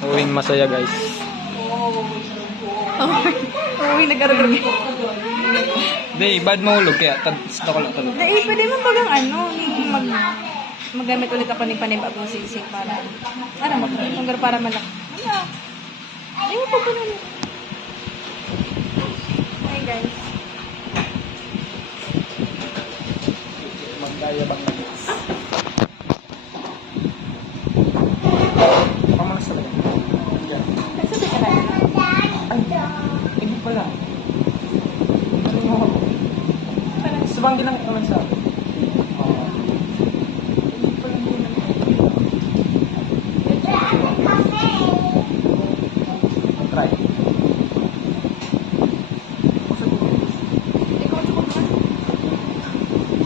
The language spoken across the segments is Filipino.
Uwing masaya guys. Uwi, nag-arugag. Hindi, bad mahulog kaya gusto ko lang tulog. Eh, pwede mo bagang magamit ulit ako ng panibagong sisig para tunggal para malaki. Ano? Ay, mo pa po na. Hi guys. Magdayabang na guys. Pamalas talaga. Yan. Nagsabi ka na. Ay, hindi pala. Ano mo ako? Sabanggi lang naman sa akin. Hindi pala muna. Try. Ikaw, tsukot ka.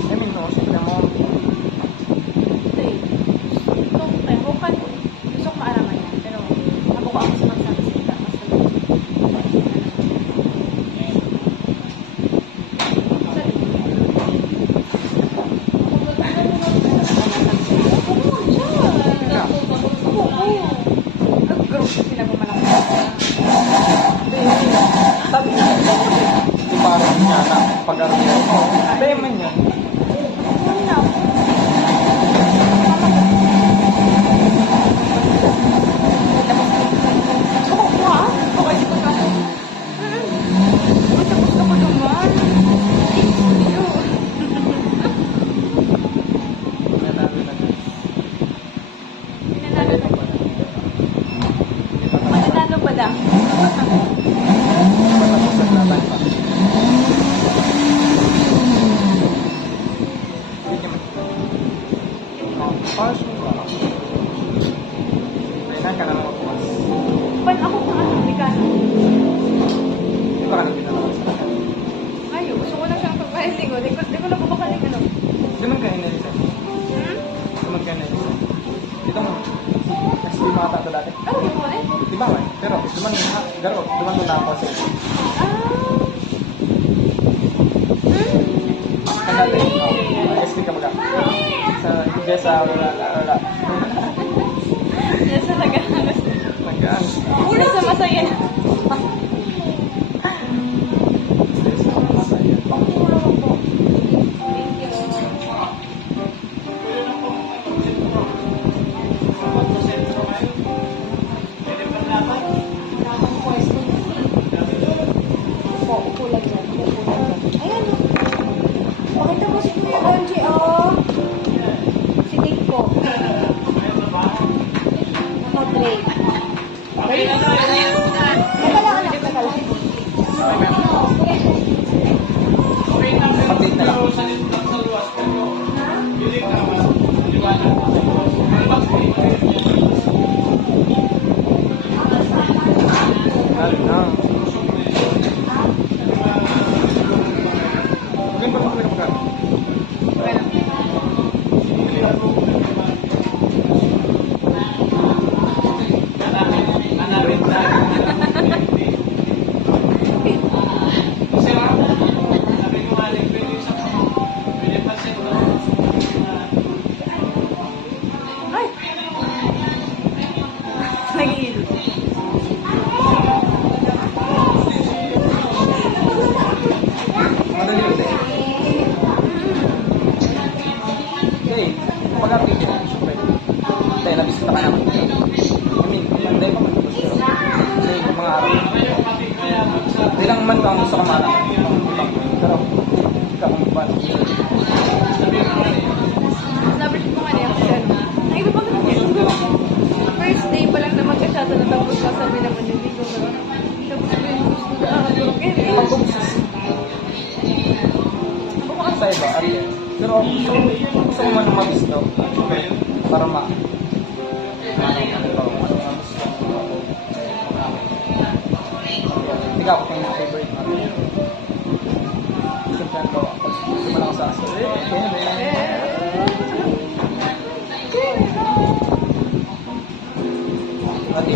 I mean, no, siyempre mo. Bukan. Gusto ko maaraman yan. Pero, nabuko ako sa magsasita. Sabi niya, di parang niya na pag-aro niya. Kaya man yan. Mananalo pa daw. Pan ako kung ano, Mikano. Ayo, gusto ko lang siyang pagpahiling ko. Di ko na bubakaling ano. Ano di mo eh? Pero duman mo na ako sa kan natin. SD ka mga. Sa wala. Yes, talaga. Magaan. Ulit sa masaya na. Pakita mo si Kuya Bonji, oh. Si Dave po. Madrid. Update na lang. Lalo na. Ay! Nag-iilo. Madali ulit. Okay, pag-update ko, syempre. Dahil nabisita ka naman. Dahil pa man gusto. Dahil mga araw. Dahil lang man ang gusto ka mara. Pero, ikaw kung ba. Sabi ko nga niya, ay, iba pa ka first day pa lang na magkasyata na tapos sabi naman hindi ko ba. Tapos sabi ko gusto na ako. Ako ka sa iba, pero gusto mo man mabisto. Para ma. Hindi ka ako kayong favorite natin. Siyempre ko, gusto mo lang sa aso. Ate.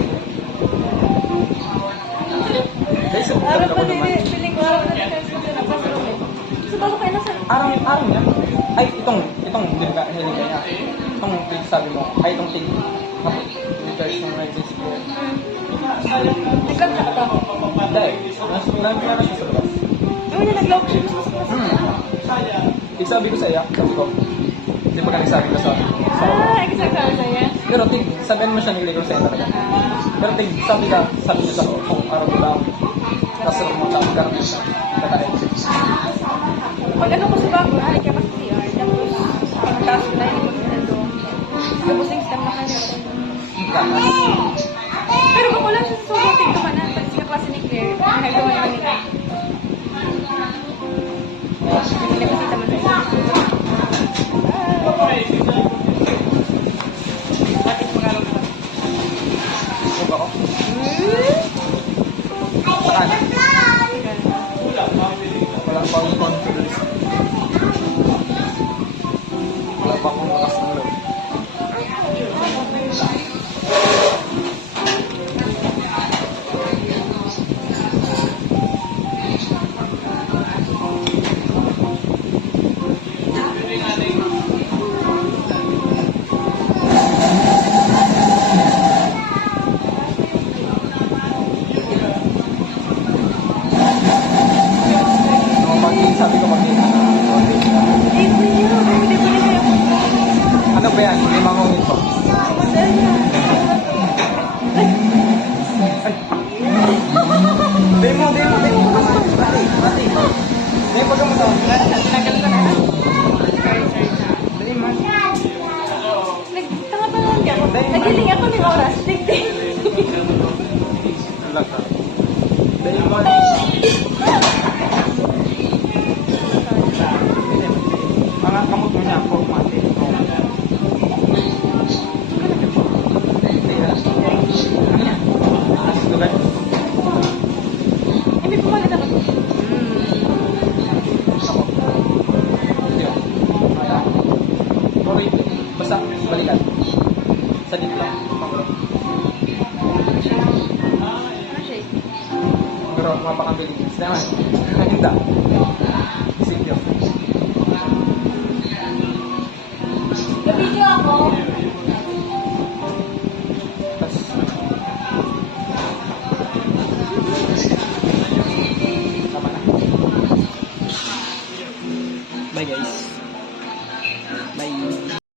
Guys, Araw pa din, piling ko araw na nag-test ko na pasok eh. So, bago kayo nasa... Arang niya. Ay, itong hiligay niya. Itong sabi mo, ay itong tig. charge ng emergency care. Nagkanta ka ba? Dahil, nagkana siya sa labas. Ano na nag-lock siya gusto sa class? Isabi ko sa iya, sabi ko, hindi pa ka nagsabi ko sa Exact sabi sa'yo. Pero tig, sabihan mo siya niligaw sa'yo talaga. Pero tig, sabi niya sa ako, kung araw ko lang, tapos mo tapos gano'n mo siya, kakain. Pag ano ko sa bago, hari ka pa sa CR, tapos pagkataas ko na yung mag-ano. Tapos yung stem na kanina. Kakas. Pero kung wala sa subuting ka pa na, pag sa klase ni Claire, nagawa naman nila. Hindi nakasita man tayo. Huwag ako. Sa kanan. Wala pa akong confidence. Wala pa akong lakas ng loob. Sabi ko mag-ina. Ano ba yan? Hindi mangungit ko. Demo. Mati. Demo pag mo to. Tinagal ko na. Dali man. Nagtanga pa lang ako. Nagiling ako ng oras. Tigting. Alam ka. Dali man. Mga kamot mo niya, pork mati. Hindi pumalit ako. Basta balikan. Sa dito lang. Ano siya? Pero mapakabilis naman. Nakita.